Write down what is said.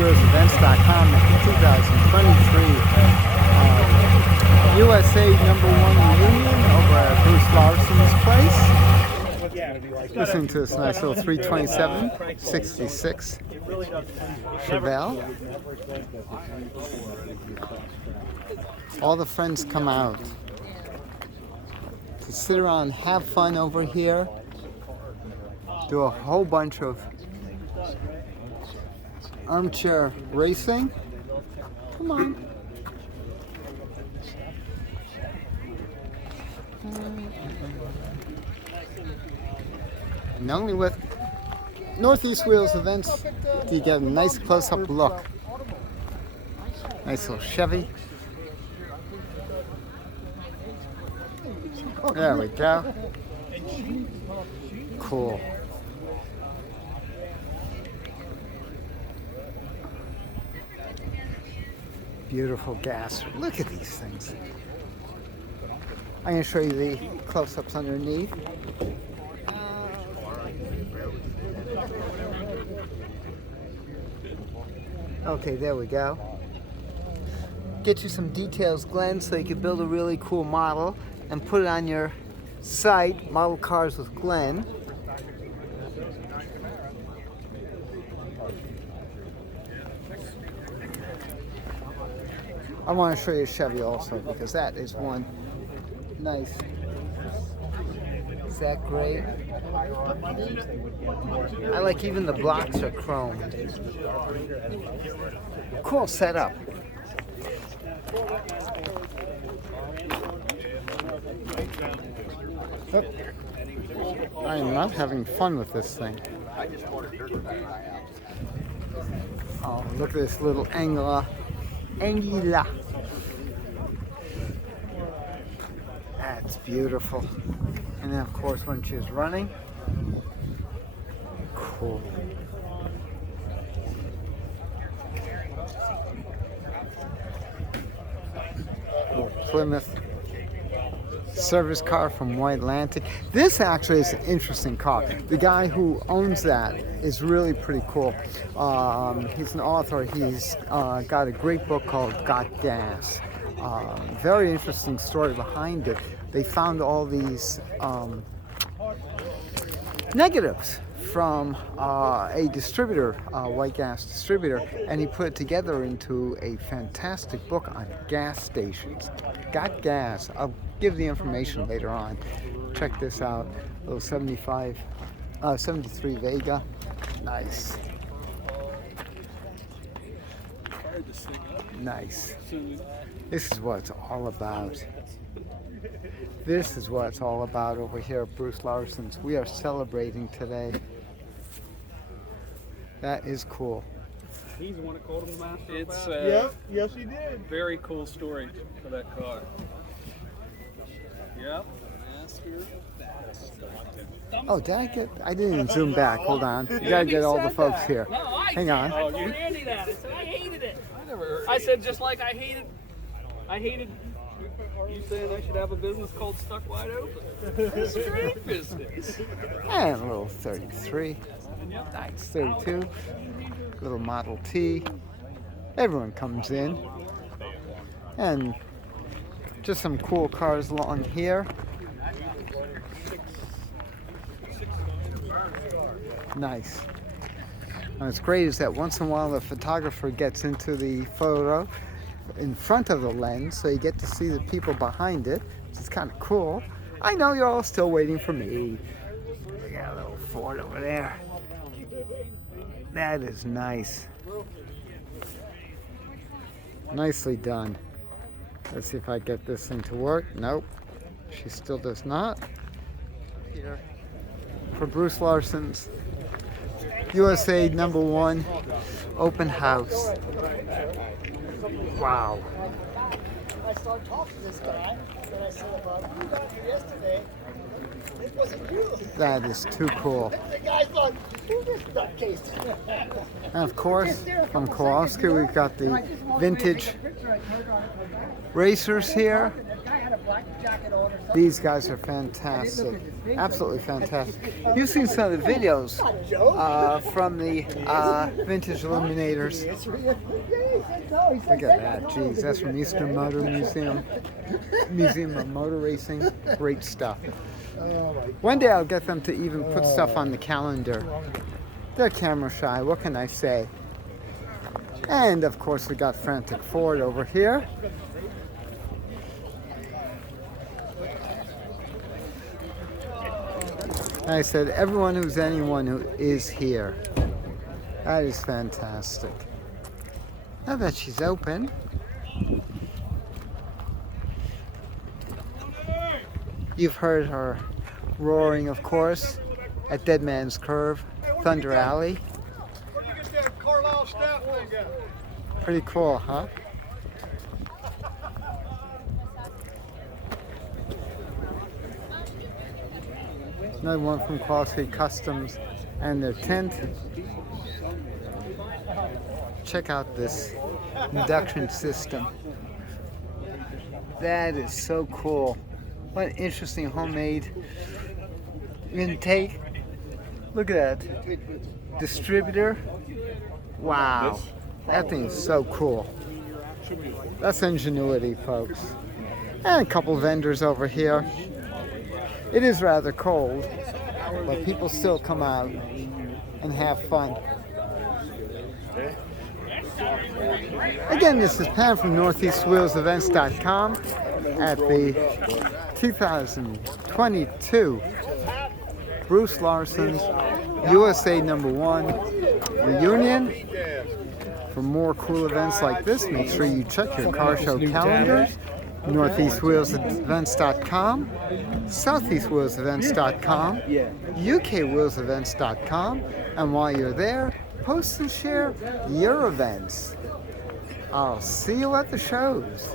NortheastWheelsEvents.com 2023 USA #1 reunion over at Bruce Larson's place. Listening to this nice little 327-66 Chevelle. All the friends come out to sit around, have fun over here, do a whole bunch of armchair racing. Come on. And only with Northeast Wheels Events do you get a nice close-up look. Nice little Chevy. There we go. Cool. Beautiful gas. Look at these things. I'm going to show you the close-ups underneath. Okay, there we go. Get you some details, Glenn, so you can build a really cool model and put it on your site, Model Cars with Glenn. I want to show you a Chevy also, because that is one nice. Is that great? I like even the blocks are chromed. Cool setup. Oh. I am not having fun with this thing. Oh, look at this little Anguilla. That's beautiful. And then of course when she's running, cool. Oh, Plymouth service car from White Atlantic. This actually is an interesting car. The guy who owns that is really pretty cool. He's an author. He's got a great book called Got Gas. Very interesting story behind it. They found all these negatives from a distributor, white gas distributor, and he put it together into a fantastic book on gas stations. Got Gas. I'll give the information later on. Check this out. Little 73 Vega. Nice. Nice. This is what it's all about. This is what it's all about over here at Bruce Larson's. We are celebrating today. That is cool. He's the one that called him the master. It's yes, he did. Very cool story for that car. Yep. Oh, did I get? I didn't even zoom back. Hold on. You gotta get all the folks here. No, Hang on. I told Andy that. I said I hated it. I said just like I hated you saying I should have a business called Stuck Wide Open. It's a great business. And a little 33. Nice 32. Little Model T. Everyone comes in. And just some cool cars along here. Nice. And what's great is that once in a while the photographer gets into the photo in front of the lens, so you get to see the people behind it, which is kind of cool. I know you're all still waiting for me. We got a little Ford over there. That is nice. Nicely done. Let's see if I get this thing to work. Nope. She still does not. Here for Bruce Larson's USA #1 open house. Wow. I started talking to this guy, and I said, well, you got here yesterday. It wasn't you. That is too cool. The guy's like, who's this nutcase? And of course, from Kowalski, we've got the vintage racers here. black jacket on or something. These guys are fantastic. Absolutely fantastic. You've seen some of the videos from the Vintage Illuminators. Look at that. Jeez, that's from Eastern Motor Museum. Museum of Motor Racing. Great stuff. One day I'll get them to even put stuff on the calendar. They're camera shy. What can I say? And of course we got Frantic Ford over here. I said everyone who's anyone who is here. That is fantastic. Now that she's open. You've heard her roaring, of course, at Dead Man's Curve, Thunder Alley. Where'd you get that Carlisle stout thing at? Pretty cool, huh? Another one from Quality Customs and their tent. Check out this induction system. That is so cool. What an interesting homemade intake. Look at that. Distributor. Wow. That thing is so cool. That's ingenuity, folks. And a couple vendors over here. It is rather cold, but people still come out and have fun. Again, this is Pam from NortheastWheelsEvents.com at the 2022 Bruce Larson's USA #1 reunion. For more cool events like this, make sure you check your car show calendars. NortheastWheelsEvents.com, SoutheastWheelsEvents.com, UKWheelsEvents.com, and while you're there, post and share your events. I'll see you at the shows.